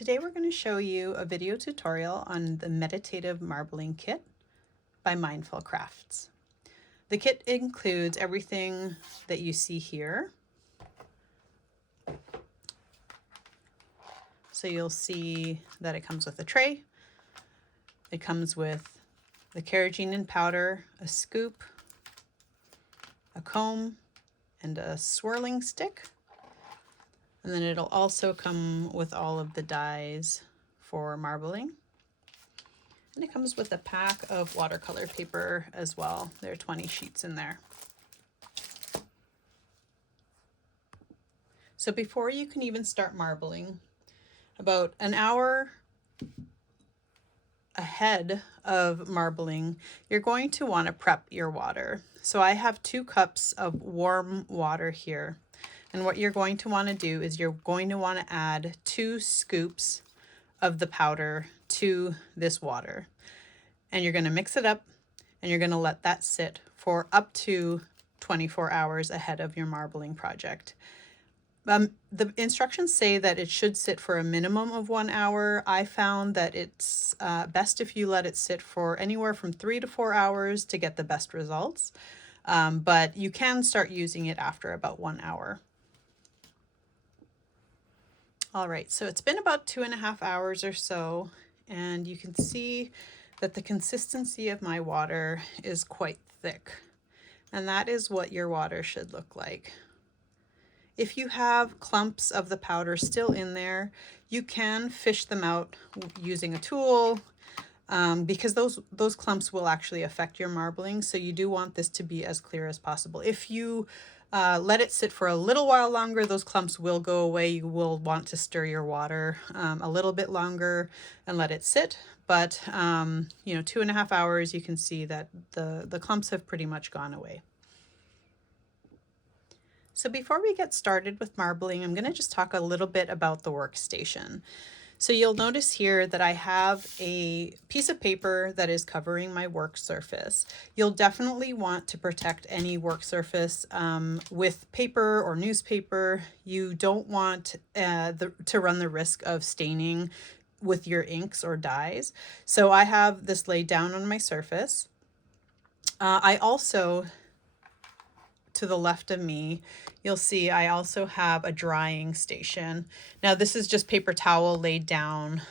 Today we're going to show you a video tutorial on the Meditative Marbling Kit by Mindful Crafts. The kit includes everything that you see here. So you'll see that it comes with a tray. It comes with the carrageenan and powder, a scoop, a comb, and a swirling stick. And then it'll also come with all of the dies for marbling. And it comes with a pack of watercolor paper as well. There are 20 sheets in there. So before you can even start marbling, about an hour ahead of marbling, you're going to want to prep your water. So I have 2 cups of warm water here. And what you're going to want to do is you're going to want to add 2 scoops of the powder to this water. And you're going to mix it up and you're going to let that sit for up to 24 hours ahead of your marbling project. The instructions say that it should sit for a minimum of 1 hour. I found that it's best if you let it sit for anywhere from 3 to 4 hours to get the best results. But you can start using it after about 1 hour. All right, so it's been about 2.5 hours or so, and you can see that the consistency of my water is quite thick, and that is what your water should look like. If you have clumps of the powder still in there, you can fish them out using a tool, because those clumps will actually affect your marbling, so you do want this to be as clear as possible. If you let it sit for a little while longer, those clumps will go away. You will want to stir your water a little bit longer and let it sit. But, 2.5 hours, you can see that the clumps have pretty much gone away. So before we get started with marbling, I'm going to just talk a little bit about the workstation. So you'll notice here that I have a piece of paper that is covering my work surface. You'll definitely want to protect any work surface with paper or newspaper. You don't want to run the risk of staining with your inks or dyes. So I have this laid down on my surface. I also, to the left of me, you'll see I also have a drying station. Now this is just paper towel laid down,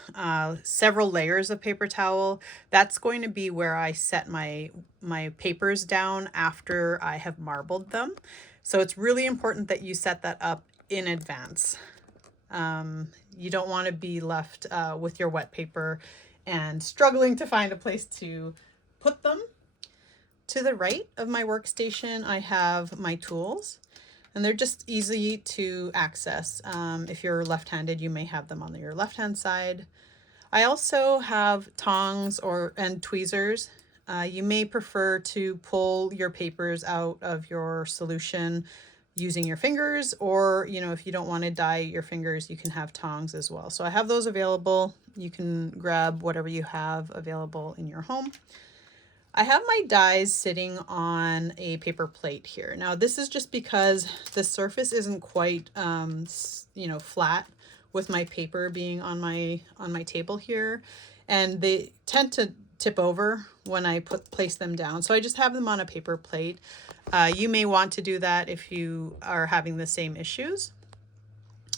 several layers of paper towel. That's going to be where I set my papers down after I have marbled them. So it's really important that you set that up in advance. You don't want to be left with your wet paper and struggling to find a place to put them. To the right of my workstation, I have my tools, and they're just easy to access. If you're left-handed, you may have them on your left-hand side. I also have tongs and tweezers. You may prefer to pull your papers out of your solution using your fingers, or if you don't want to dye your fingers, you can have tongs as well. So I have those available. You can grab whatever you have available in your home. I have my dies sitting on a paper plate here. Now this is just because the surface isn't quite flat with my paper being on my table here, and they tend to tip over when I place them down. So I just have them on a paper plate. You may want to do that if you are having the same issues.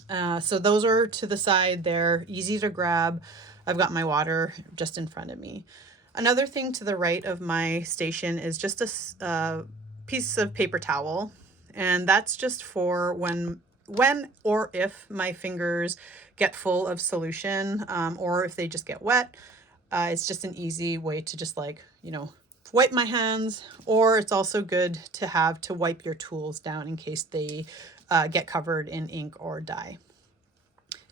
So those are to the side. They're easy to grab. I've got my water just in front of me. Another thing to the right of my station is just a piece of paper towel, and that's just for when or if my fingers get full of solution, or if they just get wet. It's just an easy way to just wipe my hands, or it's also good to have to wipe your tools down in case they get covered in ink or dye.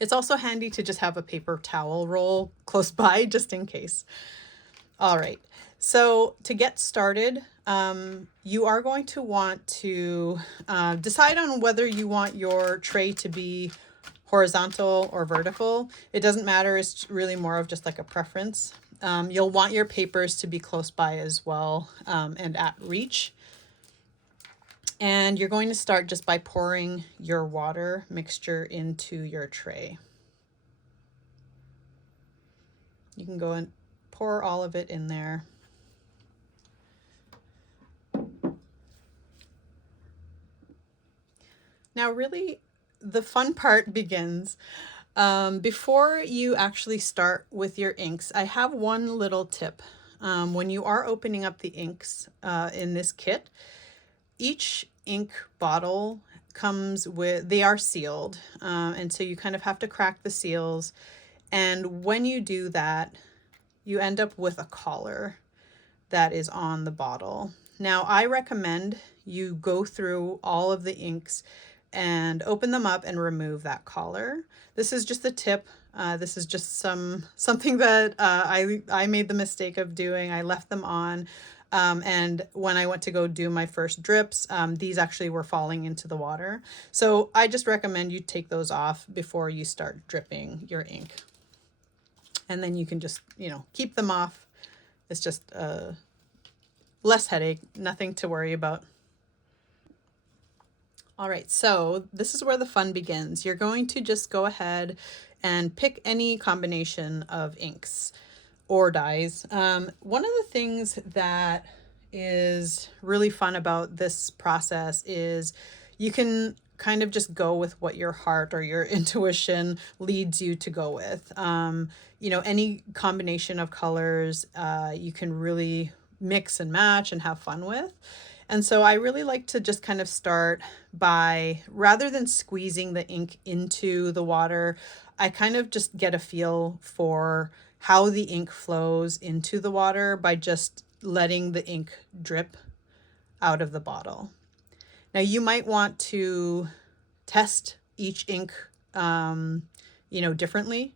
It's also handy to just have a paper towel roll close by just in case. All right, so to get started, you are going to want to decide on whether you want your tray to be horizontal or vertical. It doesn't matter, it's really more of just like a preference. You'll want your papers to be close by as well, and at reach. And you're going to start just by pouring your water mixture into your tray. You can go and pour all of it in there. Now really the fun part begins. Before you actually start with your inks, I have one little tip. When you are opening up the inks in this kit, each ink bottle comes with, they are sealed. And so you kind of have to crack the seals. And when you do that, you end up with a collar that is on the bottle. Now, I recommend you go through all of the inks and open them up and remove that collar. This is just a tip. This is just something that I made the mistake of doing. I left them on. And when I went to go do my first drips, these actually were falling into the water. So I just recommend you take those off before you start dripping your ink. And then you can just, keep them off. It's just less headache, nothing to worry about. All right, so this is where the fun begins. You're going to just go ahead and pick any combination of inks or dyes. One of the things that is really fun about this process is you can kind of just go with what your heart or your intuition leads you to go with. Any combination of colors you can really mix and match and have fun with. And so I really like to just kind of start by, rather than squeezing the ink into the water, I kind of just get a feel for how the ink flows into the water by just letting the ink drip out of the bottle. Now you might want to test each ink, differently.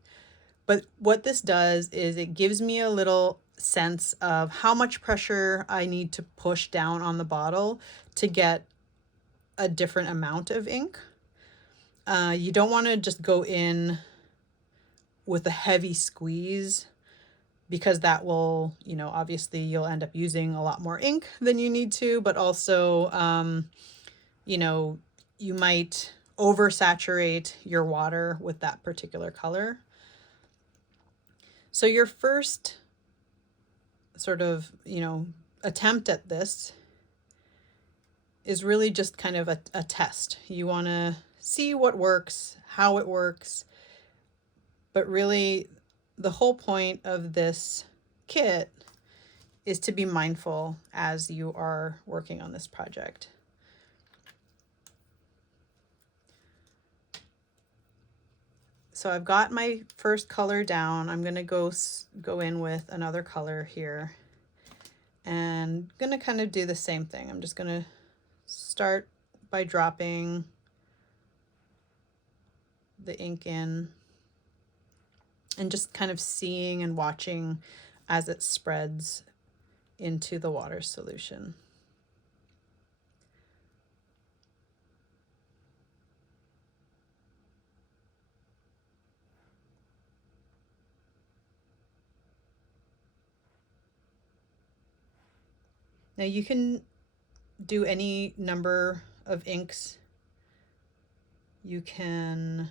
But what this does is it gives me a little sense of how much pressure I need to push down on the bottle to get a different amount of ink. You don't want to just go in with a heavy squeeze, because that will, obviously you'll end up using a lot more ink than you need to, but also, you might oversaturate your water with that particular color. So your first sort of, attempt at this is really just kind of a test. You want to see what works, how it works, but really the whole point of this kit is to be mindful as you are working on this project. So I've got my first color down. I'm going to go in with another color here and going to kind of do the same thing. I'm just going to start by dropping the ink in and just kind of seeing and watching as it spreads into the water solution. Now you can do any number of inks. You can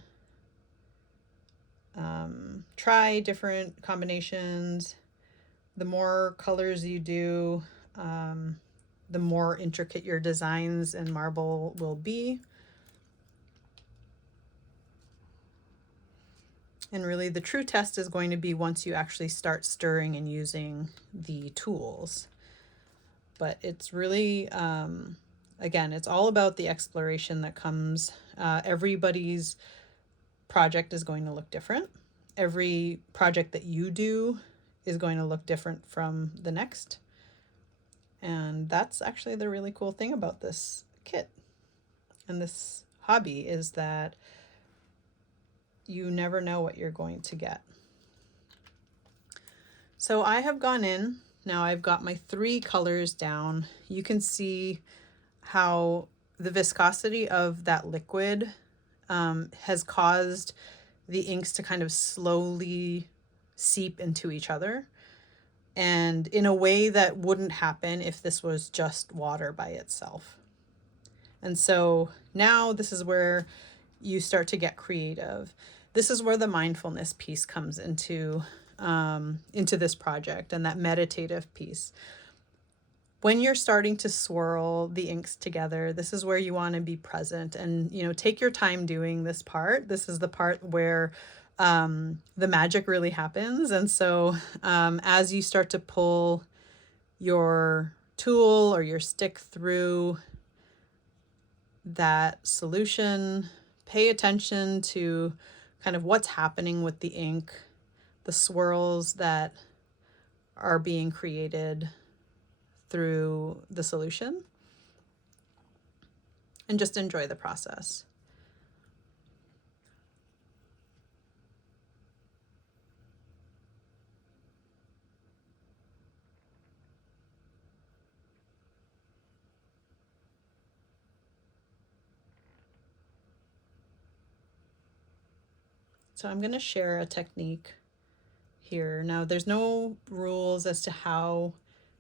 try different combinations. The more colors you do, the more intricate your designs and marble will be. And really the true test is going to be once you actually start stirring and using the tools. But it's really, again, it's all about the exploration that comes. Everybody's project is going to look different. Every project that you do is going to look different from the next. And that's actually the really cool thing about this kit and this hobby, is that you never know what you're going to get. So I have gone in. Now I've got my 3 colors down. You can see how the viscosity of that liquid has caused the inks to kind of slowly seep into each other, and in a way that wouldn't happen if this was just water by itself. And so now this is where you start to get creative. This is where the mindfulness piece comes into into this project and that meditative piece. When you're starting to swirl the inks together, this is where you want to be present and, take your time doing this part. This is the part where the magic really happens. And so as you start to pull your tool or your stick through that solution, pay attention to kind of what's happening with the ink, the swirls that are being created through the solution, and just enjoy the process. So I'm going to share a technique here. Now, there's no rules as to how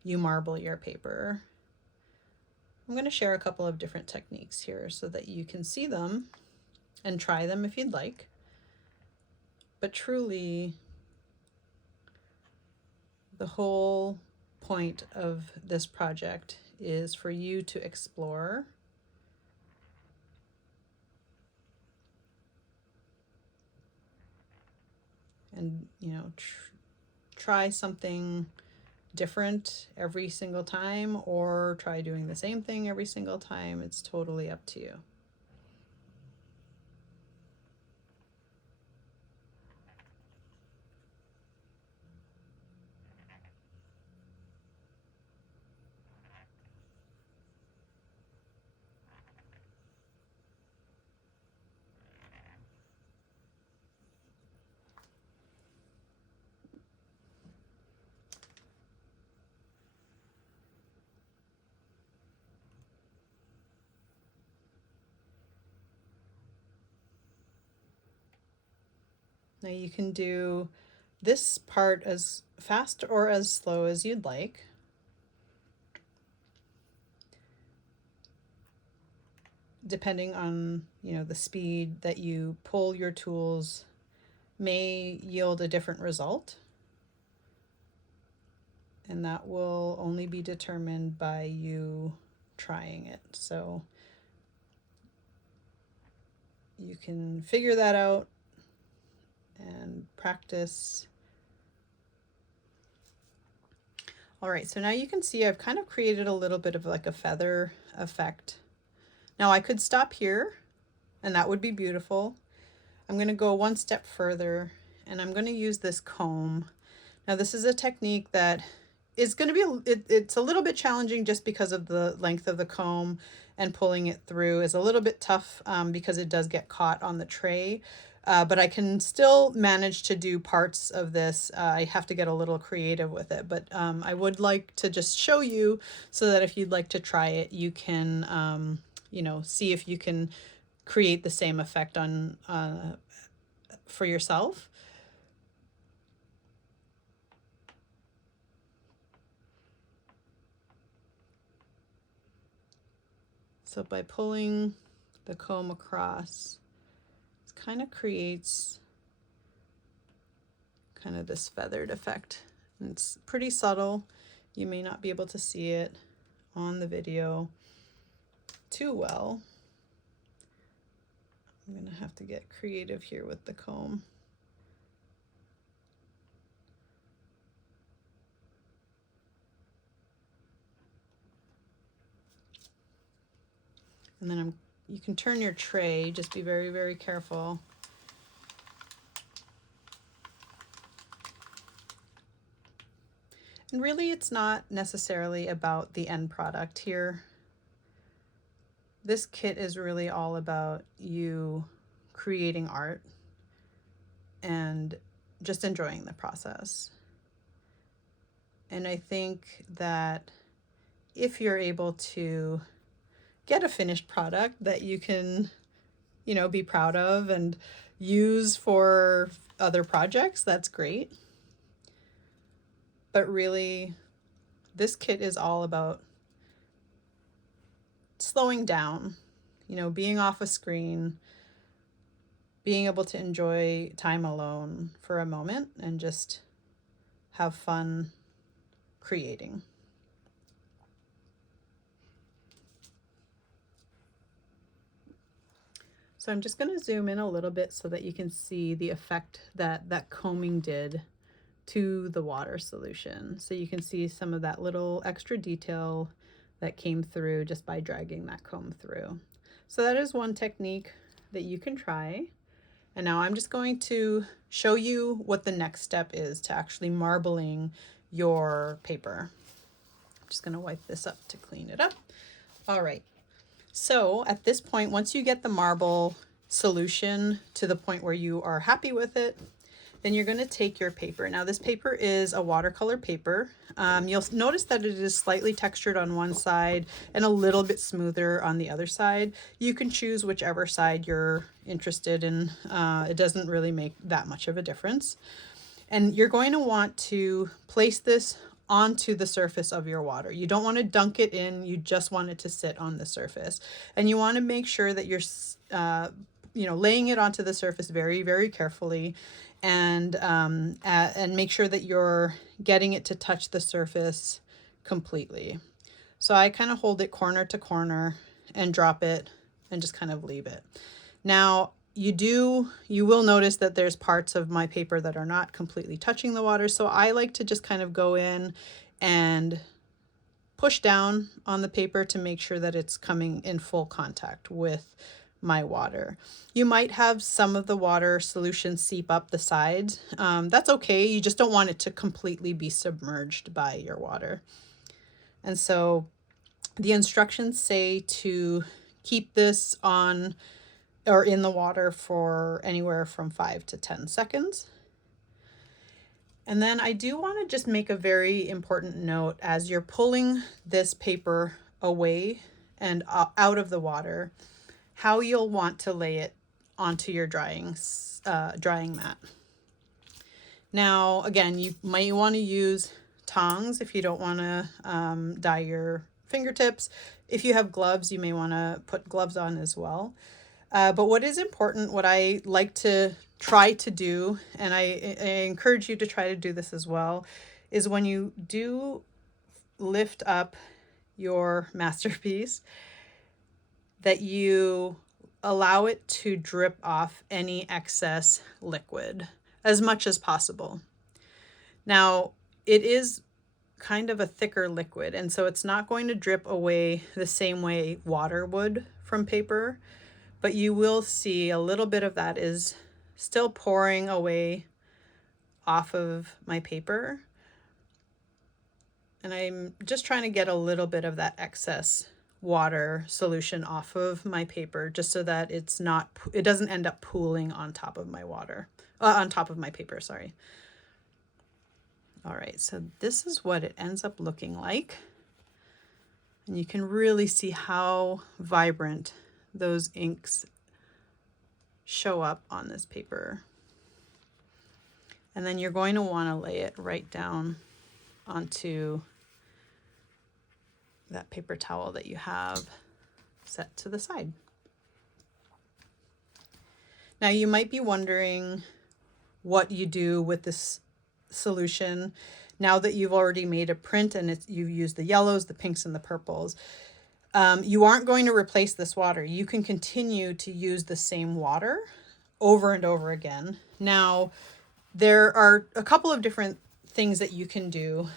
you marble your paper. I'm going to share a couple of different techniques here so that you can see them and try them if you'd like. But truly, the whole point of this project is for you to explore and, try something different every single time, or try doing the same thing every single time. It's totally up to you. Now you can do this part as fast or as slow as you'd like. Depending on, the speed that you pull your tools may yield a different result. And that will only be determined by you trying it. So you can figure that out and practice. All right, so now you can see I've kind of created a little bit of like a feather effect. Now I could stop here and that would be beautiful. I'm going to go one step further and I'm going to use this comb. Now this is a technique that is going to be, it's a little bit challenging just because of the length of the comb, and pulling it through is a little bit tough because it does get caught on the tray. But I can still manage to do parts of this. I have to get a little creative with it, but I would like to just show you so that if you'd like to try it, you can, see if you can create the same effect on for yourself. So by pulling the comb across, it kind of creates kind of this feathered effect. And it's pretty subtle. You may not be able to see it on the video too well. I'm going to have to get creative here with the comb. And then you can turn your tray, just be very, very careful. And really, it's not necessarily about the end product here. This kit is really all about you creating art and just enjoying the process. And I think that if you're able to get a finished product that you can, be proud of and use for other projects, that's great. But really, this kit is all about slowing down, being off a screen, being able to enjoy time alone for a moment and just have fun creating. So I'm just going to zoom in a little bit so that you can see the effect that that combing did to the water solution. So you can see some of that little extra detail that came through just by dragging that comb through. So that is one technique that you can try. And now I'm just going to show you what the next step is to actually marbling your paper. I'm just going to wipe this up to clean it up. All right. So at this point, once you get the marble solution to the point where you are happy with it, then you're going to take your paper. Now this paper is a watercolor paper. You'll notice that it is slightly textured on one side and a little bit smoother on the other side. You can choose whichever side you're interested in. It doesn't really make that much of a difference. And you're going to want to place this onto the surface of your water. You don't want to dunk it in, you just want it to sit on the surface. And you want to make sure that you're laying it onto the surface very, very carefully, and make sure that you're getting it to touch the surface completely. So I kind of hold it corner to corner and drop it and just kind of leave it. Now you will notice that there's parts of my paper that are not completely touching the water. So I like to just kind of go in and push down on the paper to make sure that it's coming in full contact with my water. You might have some of the water solution seep up the sides. That's okay. You just don't want it to completely be submerged by your water. And so the instructions say to keep this on or in the water for anywhere from 5 to 10 seconds. And then I do want to just make a very important note as you're pulling this paper away and out of the water, how you'll want to lay it onto your drying mat. Now, again, you might want to use tongs if you don't want to dye your fingertips. If you have gloves, you may want to put gloves on as well. But what is important, what I like to try to do, and I encourage you to try to do this as well, is when you do lift up your masterpiece, that you allow it to drip off any excess liquid as much as possible. Now, it is kind of a thicker liquid, and so it's not going to drip away the same way water would from paper. But you will see a little bit of that is still pouring away off of my paper. And I'm just trying to get a little bit of that excess water solution off of my paper, just so that it doesn't end up pooling on top of my on top of my paper, sorry. All right, so this is what it ends up looking like. And you can really see how vibrant those inks show up on this paper. And then you're going to want to lay it right down onto that paper towel that you have set to the side. Now you might be wondering what you do with this solution now that you've already made a print and you've used the yellows, the pinks, and the purples. You aren't going to replace this water. You can continue to use the same water over and over again. Now, there are a couple of different things that you can do.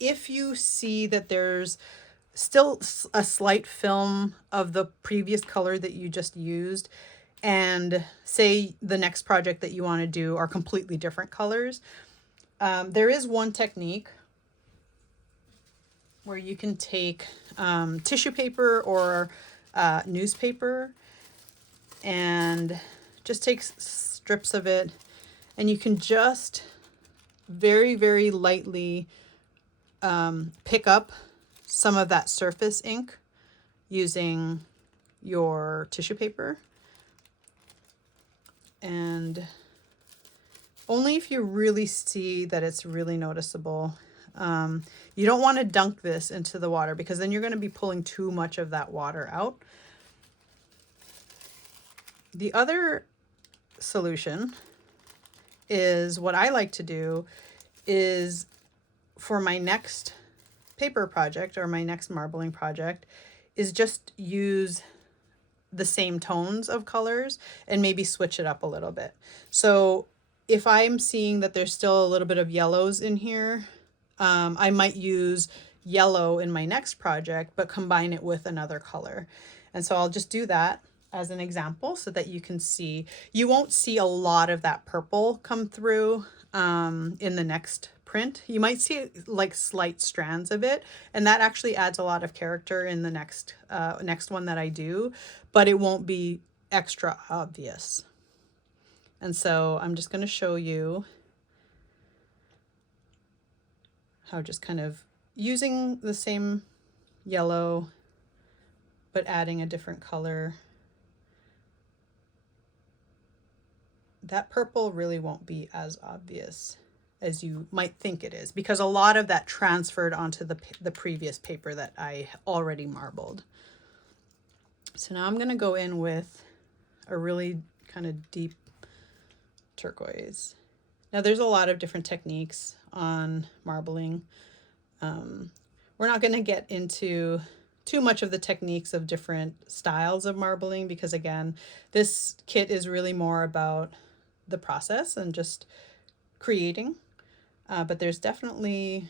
If you see that there's still a slight film of the previous color that you just used, and say the next project that you want to do are completely different colors, there is one technique where you can take tissue paper or newspaper and just take strips of it, and you can just very, very lightly pick up some of that surface ink using your tissue paper. And only if you really see that it's really noticeable. You don't want to dunk this into the water, because then you're going to be pulling too much of that water out. The other solution is, what I like to do is for my next paper project or my next marbling project is just use the same tones of colors and maybe switch it up a little bit. So if I'm seeing that there's still a little bit of yellows in here, I might use yellow in my next project, but combine it with another color. And so I'll just do that as an example so that you can see. You won't see a lot of that purple come through in the next print. You might see like slight strands of it, and that actually adds a lot of character in the next one that I do, but it won't be extra obvious. And so I'm just going to show you how just kind of using the same yellow but adding a different color. That purple really won't be as obvious as you might think it is, because a lot of that transferred onto the previous paper that I already marbled. So now I'm going to go in with a really kind of deep turquoise. Now there's a lot of different techniques on marbling. We're not going to get into too much of the techniques of different styles of marbling, because again, this kit is really more about the process and just creating. But there's definitely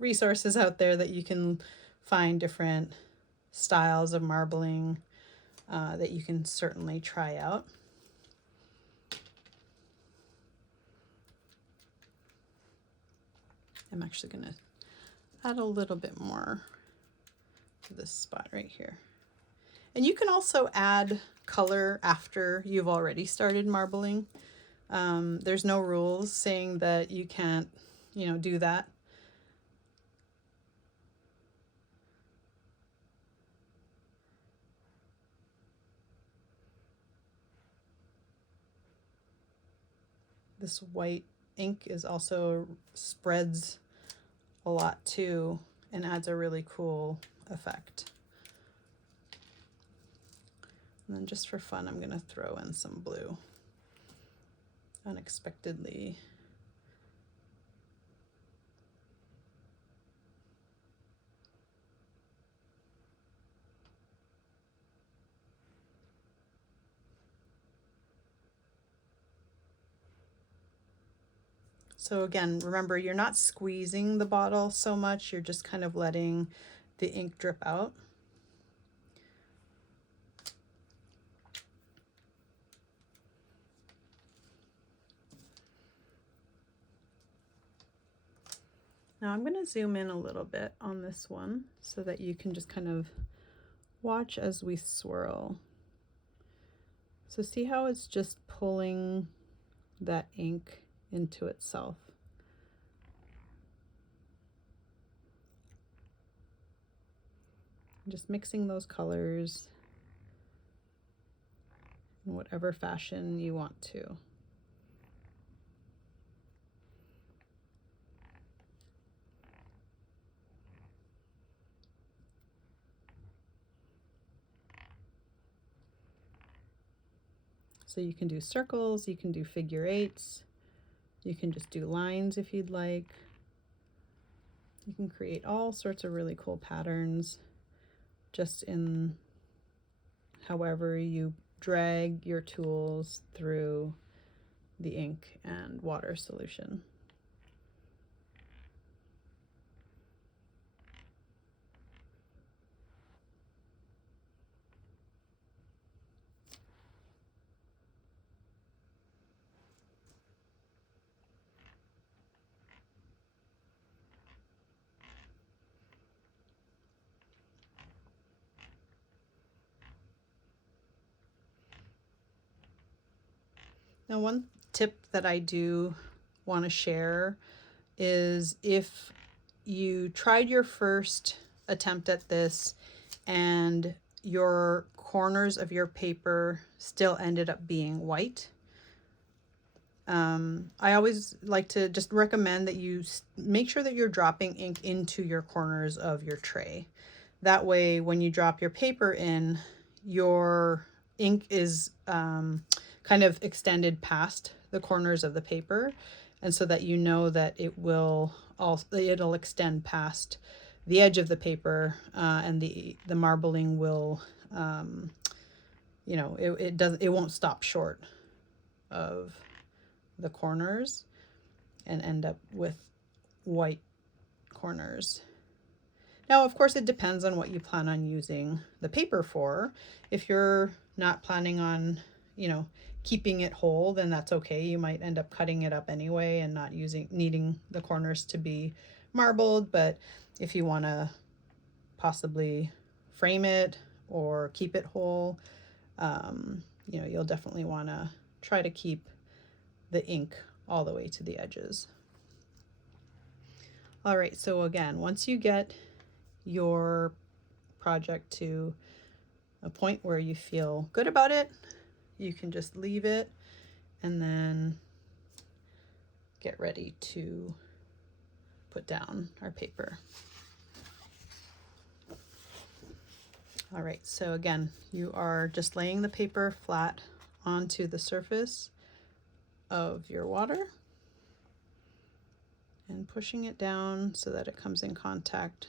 resources out there that you can find different styles of marbling that you can certainly try out. I'm actually going to add a little bit more to this spot right here. And you can also add color after you've already started marbling. There's no rules saying that you can't, do that. This white ink is also spreads a lot too and adds a really cool effect. And then just for fun, I'm going to throw in some blue unexpectedly. So again, remember, you're not squeezing the bottle so much, you're just kind of letting the ink drip out. Now I'm going to zoom in a little bit on this one so that you can just kind of watch as we swirl. So see how it's just pulling that ink into itself. Just mixing those colors in whatever fashion you want to. So you can do circles, you can do figure eights, you can just do lines if you'd like. You can create all sorts of really cool patterns just in however you drag your tools through the ink and water solution. Now, one tip that I do want to share is if you tried your first attempt at this and your corners of your paper still ended up being white, I always like to just recommend that you make sure that you're dropping ink into your corners of your tray. That way, when you drop your paper in, your ink is kind of extended past the corners of the paper, and so that you know that it'll extend past the edge of the paper, and the marbling will, it won't stop short of the corners and end up with white corners. Now, of course, it depends on what you plan on using the paper for. If you're not planning on, keeping it whole, then that's okay. You might end up cutting it up anyway and not needing the corners to be marbled. But if you want to possibly frame it or keep it whole, you'll definitely want to try to keep the ink all the way to the edges. All right, so again, once you get your project to a point where you feel good about it, you can just leave it and then get ready to put down our paper. All right, so again, you are just laying the paper flat onto the surface of your water and pushing it down so that it comes in contact .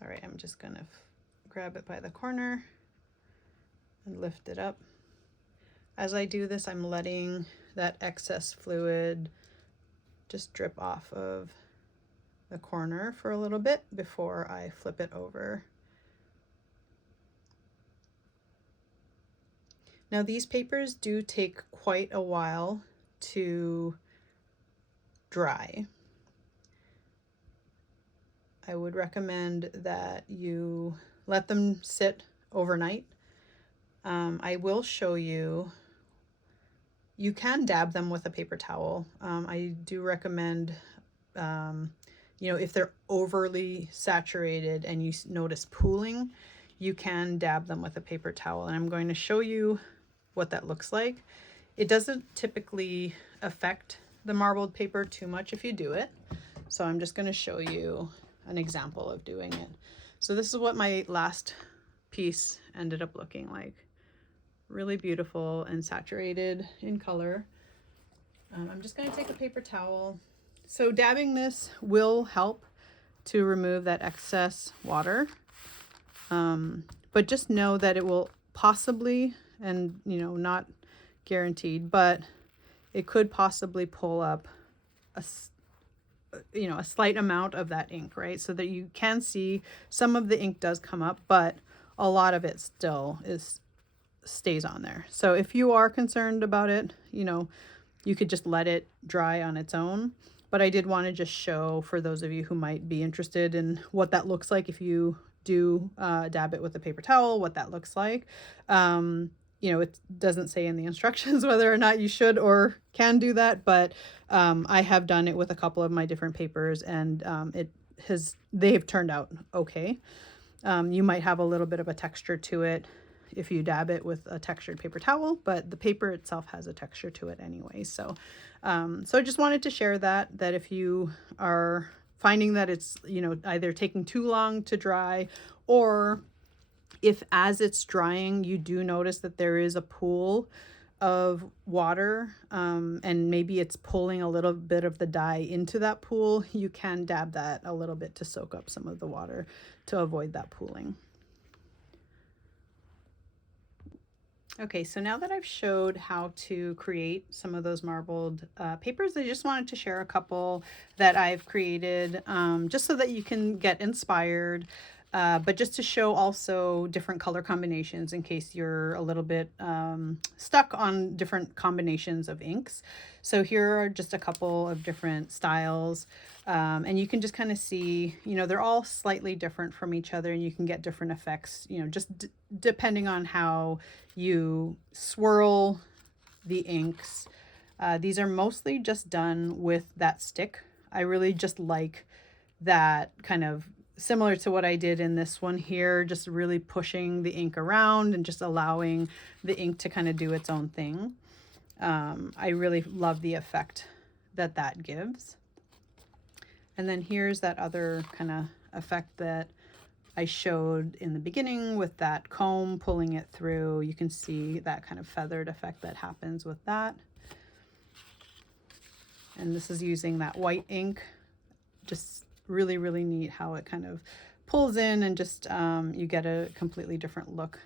All right, I'm just gonna grab it by the corner and lift it up. As I do this, I'm letting that excess fluid just drip off of the corner for a little bit before I flip it over. Now, these papers do take quite a while to dry. I would recommend that you let them sit overnight. I will show you, you can dab them with a paper towel. I do recommend, if they're overly saturated and you notice pooling, you can dab them with a paper towel. And I'm going to show you what that looks like. It doesn't typically affect the marbled paper too much if you do it. So I'm just going to show you an example of doing it. So this is what my last piece ended up looking like. Really beautiful and saturated in color. I'm just going to take a paper towel. So dabbing this will help to remove that excess water. But just know that it will possibly, and not guaranteed, but it could possibly pull up a slight amount of that ink, right? So that you can see some of the ink does come up, but a lot of it still stays on there. So if you are concerned about it, you could just let it dry on its own. But I did want to just show, for those of you who might be interested in what that looks like if you do dab it with a paper towel, what that looks like. It doesn't say in the instructions whether or not you should or can do that, but I have done it with a couple of my different papers, and they've turned out okay. You might have a little bit of a texture to it if you dab it with a textured paper towel, but the paper itself has a texture to it anyway. So I just wanted to share that if you are finding that it's, either taking too long to dry, or if as it's drying, you do notice that there is a pool of water, and maybe it's pulling a little bit of the dye into that pool, you can dab that a little bit to soak up some of the water to avoid that pooling. Okay, so now that I've showed how to create some of those marbled papers, I just wanted to share a couple that I've created, just so that you can get inspired, but just to show also different color combinations in case you're a little bit stuck on different combinations of inks. So here are just a couple of different styles, and you can just kind of see, they're all slightly different from each other, and you can get different effects, just depending on how you swirl the inks. These are mostly just done with that stick. I really just like that, kind of similar to what I did in this one here, just really pushing the ink around and just allowing the ink to kind of do its own thing. I really love the effect that that gives. And then here's that other kind of effect that I showed in the beginning with that comb pulling it through. You can see that kind of feathered effect that happens with that. And this is using that white ink. Just really, really neat how it kind of pulls in and just you get a completely different look